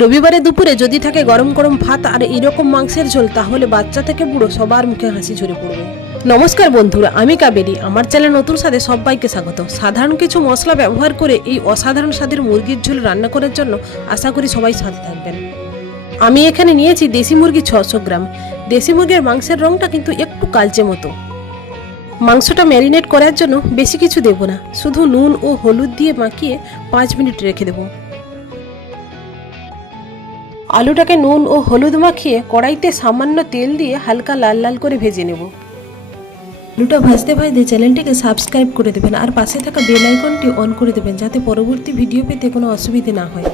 রবিবারে দুপুরে যদি থাকে গরম গরম ভাত আর এরকম মাংসের ঝোল, তাহলে বাচ্চা থেকে বুড়ো সবার মুখে হাসি ঝরে পড়বে। নমস্কার বন্ধুরা, আমি কাবেরী। আমার চ্যানেল নতুন স্বাদে সবাইকে স্বাগত। সাধারণ কিছু মশলা ব্যবহার করে এই অসাধারণ স্বাদের মুরগির ঝোল রান্না করার জন্য আশা করি সবাই সাথে থাকবেন। আমি এখানে নিয়েছি দেশি মুরগি 600 গ্রাম। দেশি মুরগির মাংসের রঙটা কিন্তু একটু কালচে মতো। মাংসটা ম্যারিনেট করার জন্য বেশি কিছু দেব না, শুধু নুন ও হলুদ দিয়ে মাখিয়ে 5 মিনিট রেখে দেব। আলুটাকে নুন ও হলুদ মাখিয়ে কড়াইতে সামান্য তেল দিয়ে হালকা লাল লাল করে ভেজে নেব। আলুটা ভাজতে ভাজতে চ্যানেলটিকে সাবস্ক্রাইব করে দেবেন আর পাশে থাকা বেল আইকনটি অন করে দেবেন, যাতে পরবর্তী ভিডিও পেতে কোনো অসুবিধা না হয়।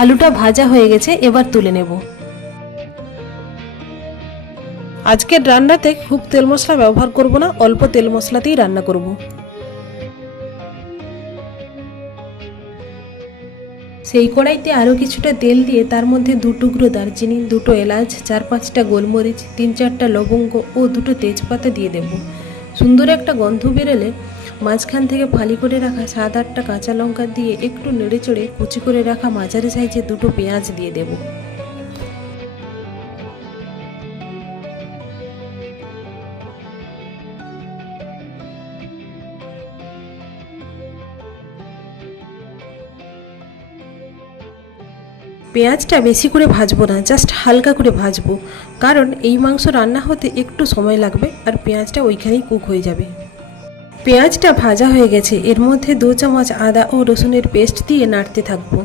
আলুটা ভাজা হয়ে গেছে, এবার তুলে নেব। আজকের রান্নাতে খুব তেল মশলা ব্যবহার করব না, অল্প তেল মশলাতেই রান্না করব। সেই কড়াইতে আরও কিছুটা তেল দিয়ে তার মধ্যে 2 টুকরো দারচিনি, 2টো এলাচ, 4-5টা গোলমরিচ, 3-4টা লবঙ্গ ও 2টো তেজপাতা দিয়ে দেব। সুন্দর একটা গন্ধ বেরোলে মাঝখান থেকে ফালি করে রাখা 7-8টা কাঁচা লঙ্কা দিয়ে একটু নেড়েচড়ে কুচি করে রাখা মাঝারি সাইজে 2টো পেঁয়াজ দিয়ে দেব। পেঁয়াজটা বেশি করে ভাজবো না, জাস্ট হালকা করে ভাজবো, কারণ এই মাংস রান্না হতে একটু সময় লাগবে আর পেঁয়াজটা ওইখানেই কুক হয়ে যাবে। পেঁয়াজটা ভাজা হয়ে গেছে, এর মধ্যে 2 চামচ আদা ও রসুনের পেস্ট দিয়ে নাড়তে থাকবো।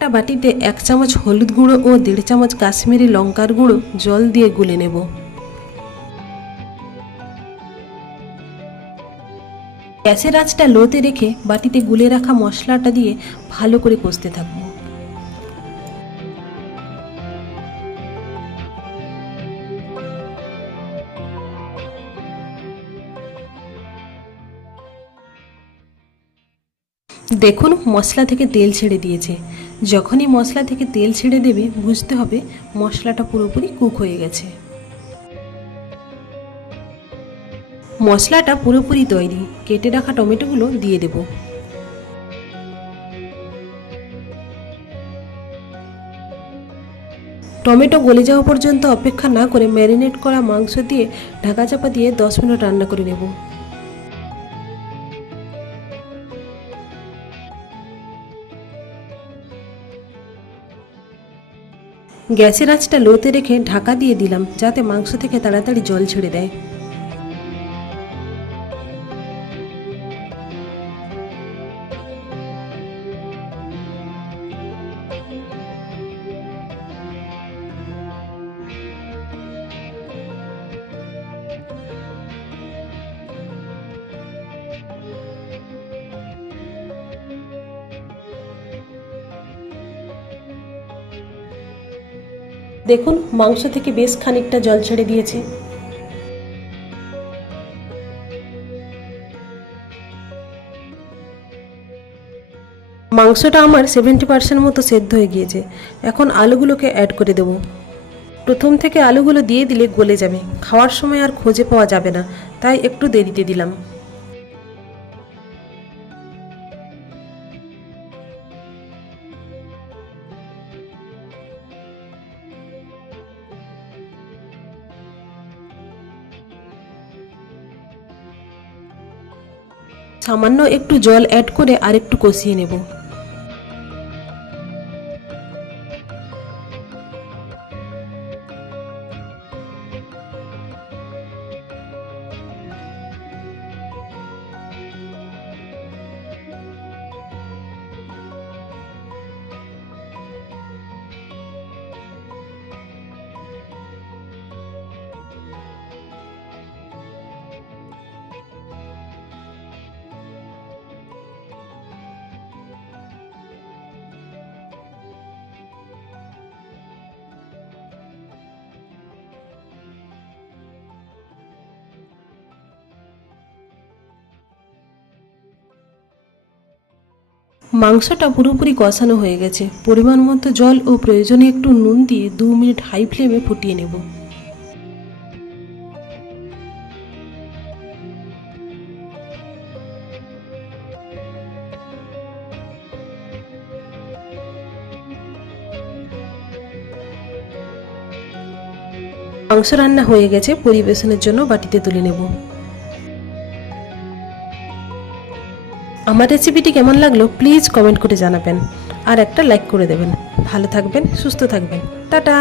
একটা বাটিতে 1 চামচ হলুদ গুঁড়ো ও 1.5 চামচ কাশ্মীরি লঙ্কার গুঁড়ো জল দিয়ে গুলে নেব। গ্যাসের আঁচটা লোতে রেখে বাটিতে গুলে রাখা মশলাটা দিয়ে ভালো করে কষতে থাকবো। দেখুন, মশলা থেকে তেল ছেড়ে দিয়েছে। যখনই মশলা থেকে তেল ছেড়ে দেবে, বুঝতে হবে মশলাটা পুরোপুরি কুক হয়ে গেছে। মশলাটা পুরোপুরি তৈরি। কেটে রাখা টমেটোগুলো দিয়ে দেব। টমেটো গলে যাওয়া পর্যন্ত অপেক্ষা না করে ম্যারিনেট করা মাংস দিয়ে ঢাকা চাপা দিয়ে 10 মিনিট রান্না করে নেব। গ্যাসের আঁচটা লোতে রেখে ঢাকা দিয়ে দিলাম, যাতে মাংস থেকে তাড়াতাড়ি জল ছেড়ে দেয়। দেখুন, মাংস থেকে বেশ খানিকটা জল ছেড়ে দিয়েছে। মাংসটা আমার 70% মতো সেদ্ধ হয়ে গিয়েছে। এখন আলুগুলোকে অ্যাড করে দেব। প্রথম থেকে আলুগুলো দিয়ে দিলে গলে যাবে, খাওয়ার সময় আর খুঁজে পাওয়া যাবে না, তাই একটু দেরিতে দিলাম। সামান্য একটু জল অ্যাড করে আরেকটু কষিয়ে নেব। মাংসটা পুরোপুরি কষানো হয়ে গেছে। পরিমাণ মতো জল ও প্রয়োজনে একটু নুন দিয়ে 2 মিনিট হাই ফ্লেমে ফুটিয়ে নেব। মাংস রান্না হয়ে গেছে, পরিবেশনের জন্য বাটিতে তুলে নেব। আমার রেসিপিটি কেমন লাগলো প্লিজ কমেন্ট করে জানাবেন আর একটা লাইক করে দেবেন। ভালো থাকবেন, সুস্থ থাকবেন, টাটা।